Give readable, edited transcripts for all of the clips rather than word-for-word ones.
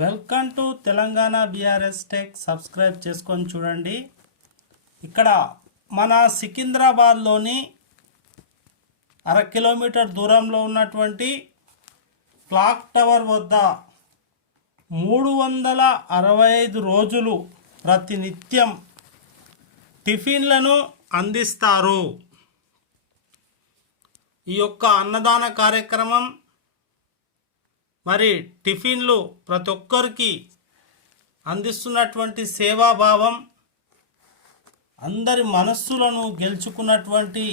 Welcome to Telangana BRS tech. Subscribe చేసుకొని చూడండి. ఇక్కడ మన సికింద్రాబాద్లోని 1/2 కిలోమీటర్ దూరంలో ఉన్నటువంటి క్లాక్ టవర్ వద్ద 365 రోజులు ప్రతినిత్యం టిఫిన్లను అందిస్తారు. ఈ యొక్క అన్నదాన కార్యక్రమం మరి టిఫిన్లు ప్రతి ఒక్కరికి అందిస్తున్నటువంటి సేవాభావం అందరి మనస్సులను గెలుచుకున్నటువంటి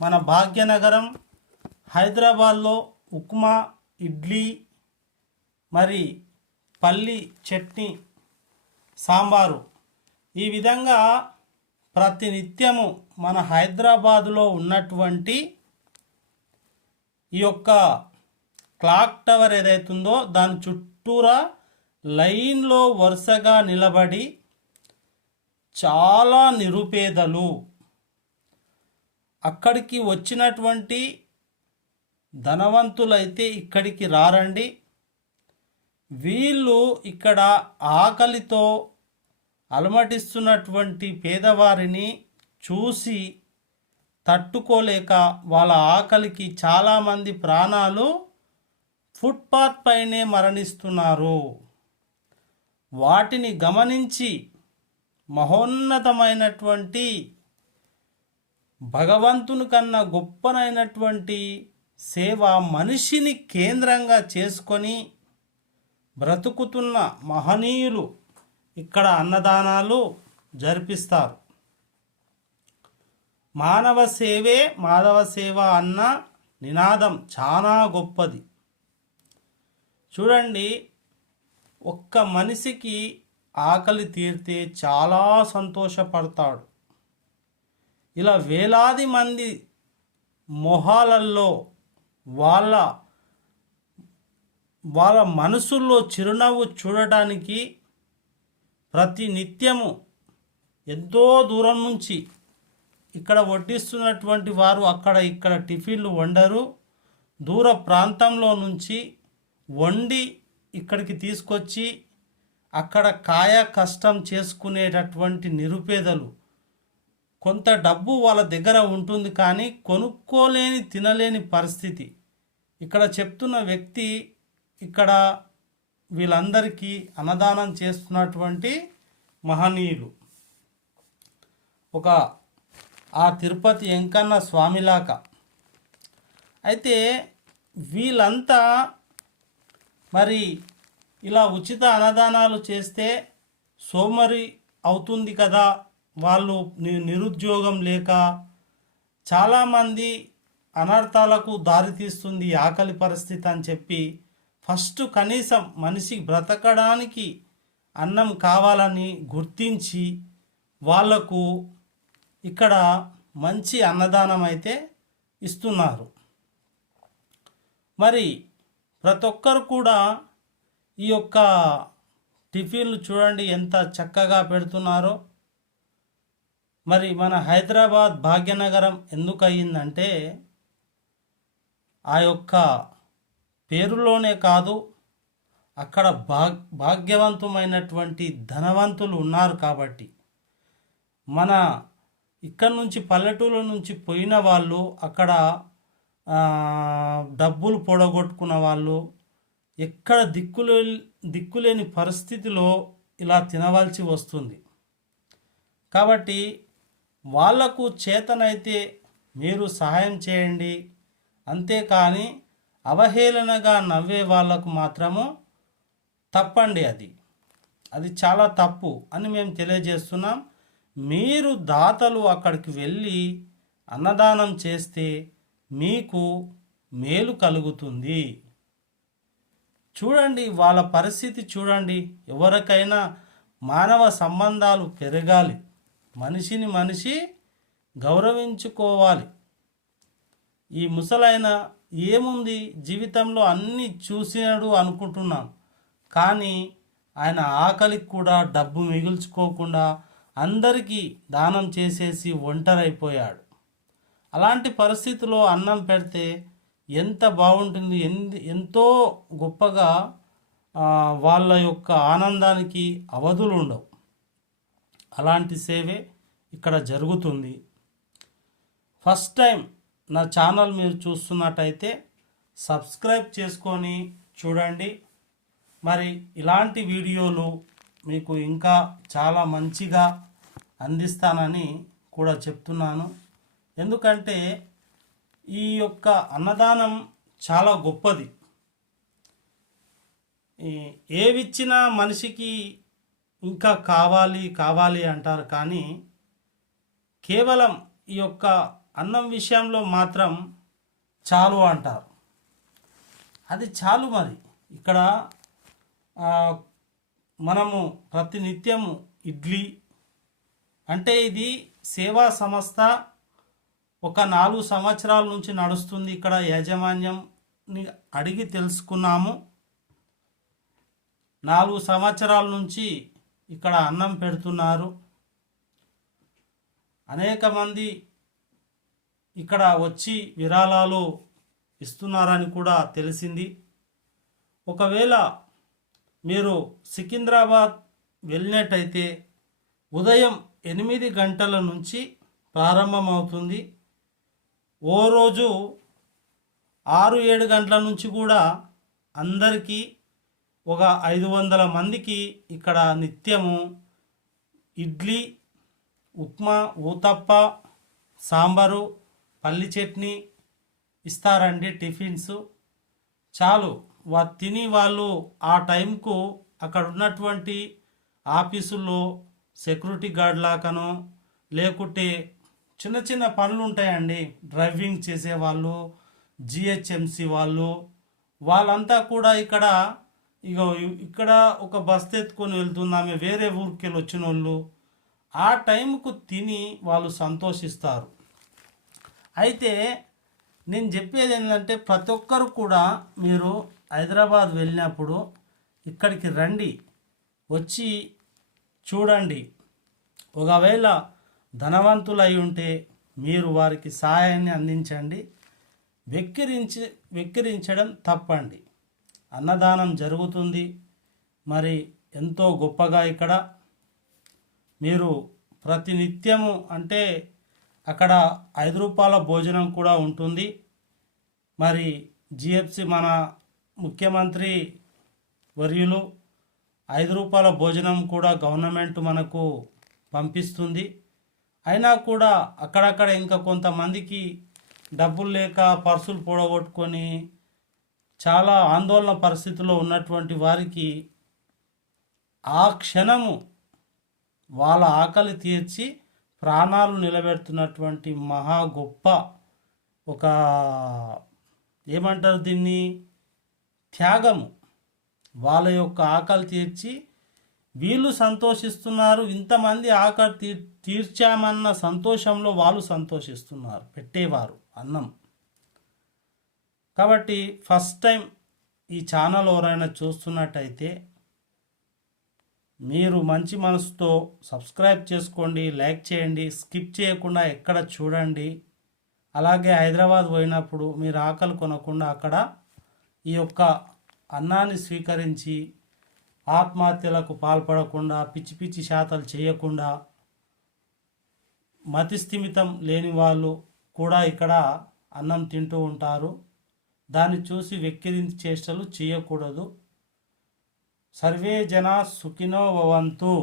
మన భాగ్యనగరం హైదరాబాద్లో ఉప్మా, ఇడ్లీ, మరి పల్లి చట్నీ, సాంబారు ఈ విధంగా ప్రతినిత్యము మన హైదరాబాదులో ఉన్నటువంటి ఈ యొక్క క్లాక్ టవర్ ఏదైతుందో దాని చుట్టూరా లైన్లో వరుసగా నిలబడి చాలా నిరుపేదలు అక్కడికి వచ్చినటువంటి ధనవంతులైతే ఇక్కడికి రారండి. వీళ్ళు ఇక్కడ ఆకలితో అలమటిస్తున్నటువంటి పేదవారిని చూసి తట్టుకోలేక వాళ్ళ ఆకలికి చాలామంది ప్రాణాలు ఫుట్పాత్ పైనే మరణిస్తున్నారు. వాటిని గమనించి మహోన్నతమైనటువంటి భగవంతుని కన్నా గొప్పనైనటువంటి సేవ మనిషిని కేంద్రంగా చేసుకొని బ్రతుకుతున్న మహనీయులు ఇక్కడ అన్నదానాలు జరిపిస్తారు. మానవ సేవే మాధవ సేవ అన్న నినాదం చాలా గొప్పది. చూడండి, ఒక్క మనిషికి ఆకలి తీరితే చాలా సంతోషపడతాడు. ఇలా వేలాది మంది మొహాలల్లో వాళ్ళ మనసుల్లో చిరునవ్వు చూడటానికి ప్రతి నిత్యము ఎంతో దూరం నుంచి ఇక్కడ వడ్డిస్తున్నటువంటి వారు అక్కడ ఇక్కడ టిఫిన్లు వండరు. దూర ప్రాంతంలో నుంచి వండి ఇక్కడికి తీసుకొచ్చి అక్కడ కాయ కష్టం చేసుకునేటటువంటి నిరుపేదలు. కొంత డబ్బు వాళ్ళ దగ్గర ఉంటుంది కానీ కొనుక్కోలేని తినలేని పరిస్థితి. ఇక్కడ చెప్తున్న వ్యక్తి ఇక్కడ వీళ్ళందరికీ అన్నదానం చేస్తున్నటువంటి మహనీయులు. ఆ తిరుపతి వెంకన్న స్వామిలాగా అయితే వీళ్ళంతా మరి ఇలా ఉచిత అన్నదానాలు చేస్తే సోమరి అవుతుంది కదా, వాళ్ళు నిరుద్యోగం లేక చాలామంది అనర్థాలకు దారితీస్తుంది ఆకలి పరిస్థితి అని చెప్పి ఫస్ట్ కనీసం మనిషి బ్రతకడానికి అన్నం కావాలని గుర్తించి వాళ్లకు ఇక్కడ మంచి అన్నదానం అయితే ఇస్తున్నారు. మరి ప్రతి ఒక్కరు కూడా ఈ యొక్క టిఫిన్లు చూడండి ఎంత చక్కగా పెడుతున్నారో. మరి మన హైదరాబాద్ భాగ్యనగరం ఎందుకు అయ్యిందంటే ఆ యొక్క పేరులోనే కాదు, అక్కడ భాగ్యవంతమైనటువంటి ధనవంతులు ఉన్నారు కాబట్టి. మన ఇక్కడ నుంచి పల్లెటూళ్ళ నుంచి పోయిన వాళ్ళు, అక్కడ డబ్బులు పొడగొట్టుకున్న వాళ్ళు, ఎక్కడ దిక్కులేని పరిస్థితిలో ఇలా తినవలసి వస్తుంది. కాబట్టి వాళ్లకు చేతనైతే మీరు సహాయం చేయండి. అంతేకాని అవహేళనగా నవ్వే వాళ్లకు మాత్రము తప్పండి. అది చాలా తప్పు అని మేము తెలియజేస్తున్నాం. మీరు దాతలు అక్కడికి వెళ్ళి అన్నదానం చేస్తే మీకు మేలు కలుగుతుంది. చూడండి వాళ్ళ పరిస్థితి చూడండి. ఎవరికైనా మానవ సంబంధాలు పెరగాలి, మనిషిని మనిషి గౌరవించుకోవాలి. ఈ ముసలైన ఏముంది జీవితంలో అన్నీ చూసినాడు అనుకుంటున్నాం, కానీ ఆయన ఆకలికి కూడా డబ్బు మిగుల్చుకోకుండా అందరికీ దానం చేసేసి ఒంటరైపోయాడు. అలాంటి పరిస్థితిలో అన్నం పెడితే ఎంత బాగుంటుంది, ఎంతో గొప్పగా వాళ్ళ యొక్క ఆనందానికి అవధులు ఉండవు. అలాంటి సేవే ఇక్కడ జరుగుతుంది. ఫస్ట్ టైం నా ఛానల్ మీరు చూస్తున్నట్టయితే సబ్స్క్రైబ్ చేసుకొని చూడండి. మరి ఇలాంటి వీడియోలు మీకు ఇంకా చాలా మంచిగా అందిస్తానని కూడా చెప్తున్నాను. ఎందుకంటే ఈ యొక్క అన్నదానం చాలా గొప్పది. ఏవిచ్చినా మనిషికి ఇంకా కావాలి కావాలి అంటారు, కానీ కేవలం ఈ యొక్క అన్నం విషయంలో మాత్రం చాలు అంటారు. అది చాలు. మరి ఇక్కడ మనము ప్రతినిత్యము ఇడ్లీ అంటే ఇది సేవా సంస్థ ఒక 4 సంవత్సరాల నుంచి నడుస్తుంది. ఇక్కడ యాజమాన్యంని అడిగి తెలుసుకున్నాము. 4 సంవత్సరాల నుంచి ఇక్కడ అన్నం పెడుతున్నారు. అనేక మంది ఇక్కడ వచ్చి విరాళాలు ఇస్తున్నారని కూడా తెలిసింది. ఒకవేళ మీరు సికింద్రాబాద్ వెళ్ళినట్టయితే ఉదయం 8 గంటల నుంచి ప్రారంభమవుతుంది. ఓ రోజు 6-7 గంటల నుంచి కూడా అందరికీ ఒక 500 మందికి ఇక్కడ నిత్యము ఇడ్లీ, ఉప్మా, ఊతప్ప, సాంబారు, పల్లి చట్నీ ఇస్తారండి. టిఫిన్స్ చాలు. తిని వాళ్ళు ఆ టైంకు అక్కడ ఉన్నటువంటి ఆఫీసుల్లో సెక్యూరిటీ గార్డ్ లాకనో లేకుంటే చిన్న చిన్న పనులు ఉంటాయండి. డ్రైవింగ్ చేసేవాళ్ళు, జిహెచ్ఎంసి వాళ్ళంతా కూడా ఇక్కడ ఒక బస్ ఎత్తుకొని వెళ్తున్నామే వేరే ఊరికి వెళ్ళి వచ్చిన వాళ్ళు ఆ టైంకు తిని వాళ్ళు సంతోషిస్తారు. అయితే నేను చెప్పేది ఏంటంటే ప్రతి ఒక్కరు కూడా మీరు హైదరాబాద్ వెళ్ళినప్పుడు ఇక్కడికి రండి, వచ్చి చూడండి. ఒకవేళ ధనవంతులై ఉంటే మీరు వారికి సహాయాన్ని అందించండి. వెక్కిరించడం తప్పండి. అన్నదానం జరుగుతుంది. మరి ఎంతో గొప్పగా ఇక్కడ మీరు ప్రతినిత్యము అంటే అక్కడ 5 రూపాయల భోజనం కూడా ఉంటుంది. మరి జిఎఫ్సి మన ముఖ్యమంత్రి వర్యులు 5 రూపాయల భోజనం కూడా గవర్నమెంట్ మనకు పంపిస్తుంది. అయినా కూడా అక్కడక్కడ ఇంకా కొంతమందికి డబ్బులు లేక పర్సులు పొడగొట్టుకొని చాలా ఆందోళన పరిస్థితుల్లో ఉన్నటువంటి వారికి ఆ క్షణము వాళ్ళ ఆకలి తీర్చి ప్రాణాలు నిలబెడుతున్నటువంటి మహా గొప్ప ఒక ఏమంటారు దీన్ని, త్యాగము. వాళ్ళ యొక్క ఆకలి తీర్చి వీళ్ళు సంతోషిస్తున్నారు. ఇంతమంది ఆకలి తీర్చామన్న సంతోషంలో వాళ్ళు సంతోషిస్తున్నారు, పెట్టేవారు అన్నం. కాబట్టి ఫస్ట్ టైం ఈ ఛానల్ ఎవరైనా చూస్తున్నట్టయితే మీరు మంచి మనసుతో సబ్స్క్రైబ్ చేసుకోండి, లైక్ చేయండి, స్కిప్ చేయకుండా ఎక్కడ చూడండి. అలాగే హైదరాబాద్ పోయినప్పుడు మీరు ఆకలి కొనకుండా అక్కడ ఈ యొక్క అన్నాన్ని స్వీకరించి ఆత్మహత్యలకు పాల్పడకుండా, పిచ్చి పిచ్చి శాతాలు చేయకుండా, మతిస్థిమితం లేని వాళ్ళు కూడా ఇక్కడ అన్నం తింటూ ఉంటారు. దాన్ని చూసి వెక్కిరించే చేష్టలు చేయకూడదు. సర్వే జనా సుఖినో భవంతు.